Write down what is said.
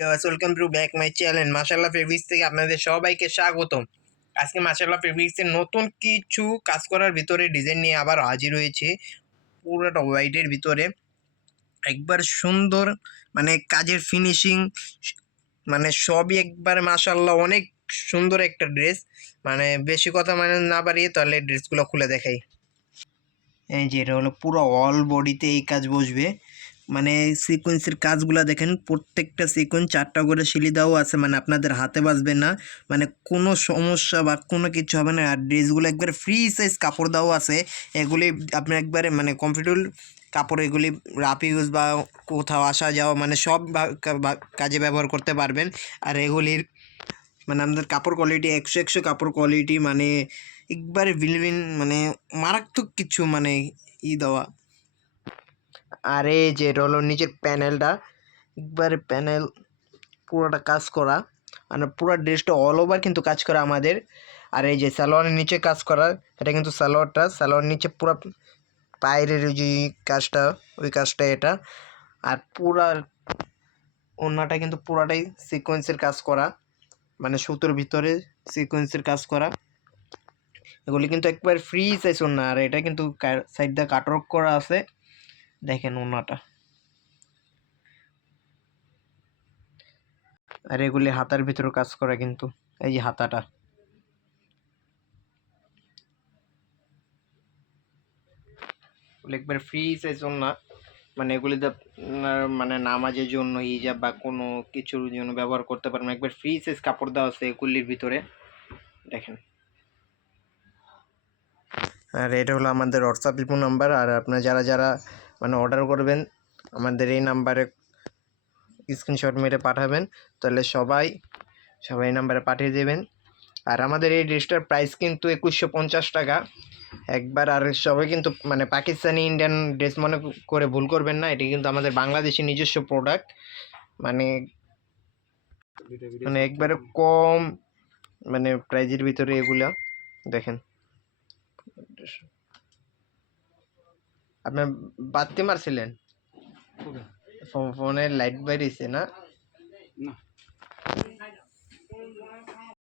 Welcome to back my channel মাশাআল্লাহ fabrics থেকে আপনাদের সবাইকে স্বাগতম। আজকে মাশাআল্লাহ ফেব্রিক্সের নতুন কিছু কাজ করার ভিতরে ডিজাইন নিয়ে আবার হাজির হয়েছে। পুরোটা হোয়াইটের ভিতরে একবার সুন্দর, মানে কাজের ফিনিশিং মানে সবই একবার মাশাআল্লাহ অনেক সুন্দর একটা ড্রেস। মানে বেশি কথা মানে না বাড়িয়ে তাহলে ড্রেসগুলো খুলে দেখাই। এই যে এটা হলো পুরো অল বডিতে এই কাজ বসবে, মানে সিকোয়েন্সের কাজগুলো দেখেন, প্রত্যেকটা সিকোয়েন্স 4টা করে শিলি দেওয়া আছে, মানে আপনাদের হাতে বাজবে না, মানে কোনো সমস্যা বা কোনো কিছু হবে না। আর ড্রেসগুলো একবারে ফ্রি সাইজ কাপড় দেওয়া আছে, এগুলি আপনি একবারে মানে কমফর্টেবল কাপড়, এগুলি রাফ ইউজ বা কোথাও আসা যাওয়া মানে সব কাজে ব্যবহার করতে পারবেন। আর এগুলির মানে আমাদের কাপড় কোয়ালিটি 100 কাপড় কোয়ালিটি, মানে একবারে বিলবিন, মানে মারাত্মক কিছু মানে দেওয়া। আর এই যে এটা হলো নিচের প্যানেলটা, একবারে প্যানেল পুরোটা কাজ করা, মানে পুরো ড্রেসটা অল ওভার কিন্তু কাজ করা আমাদের। আর এই যে সালোয়ারের নিচে কাজ করা, এটা কিন্তু সালোয়ার নিচে পুরো পায়ের যে কাজটা, ওই কাজটা এটা। আর পুরা ওড়নাটা কিন্তু পুরাটাই সিকোয়েন্সের কাজ করা, মানে সুতোর ভিতরে সিকোয়েন্সের কাজ করা। এগুলি কিন্তু একবার ফ্রি সাইজ ওড়না, আর এটা কিন্তু সাইড দিয়ে কাটওয়ার্ক করা আছে, দেখেন ওড়নাটা। আর এগুলি হাতার ভিতরে কাজ করা কিন্তু, এই যে হাতাটা একবার ফ্রি সাইজ ওড়না, মানে এগুলিতে মানে নামাজের জন্য হিজাব বা কোনো কিছুর জন্য ব্যবহার করতে পারবেন। একবার ফ্রি সাইজ কাপড় দেওয়া আছে এগুলির ভিতরে, দেখেন। আর এটা হলো আমাদের হোয়াটসঅ্যাপ ইমো নাম্বার, আর আপনারা যারা যারা মানে অর্ডার করবেন আমাদের এই নাম্বারে স্ক্রিনশট মেরে পাঠাবেন, তাহলে সবাই এই নাম্বারে পাঠিয়ে দেবেন। আর আমাদের এই ড্রেসটার প্রাইস কিন্তু 2150 টাকা একবার। আর সবাই কিন্তু মানে পাকিস্তানি ইন্ডিয়ান ড্রেস মনে করে ভুল করবেন না, এটি কিন্তু আমাদের বাংলাদেশের নিজস্ব প্রোডাক্ট, মানে একবারে কম মানে প্রাইজের ভিতরে এগুলা, দেখেন। আপনার বাতি মারছিলেন, ফোনের লাইট বাইরেছে না?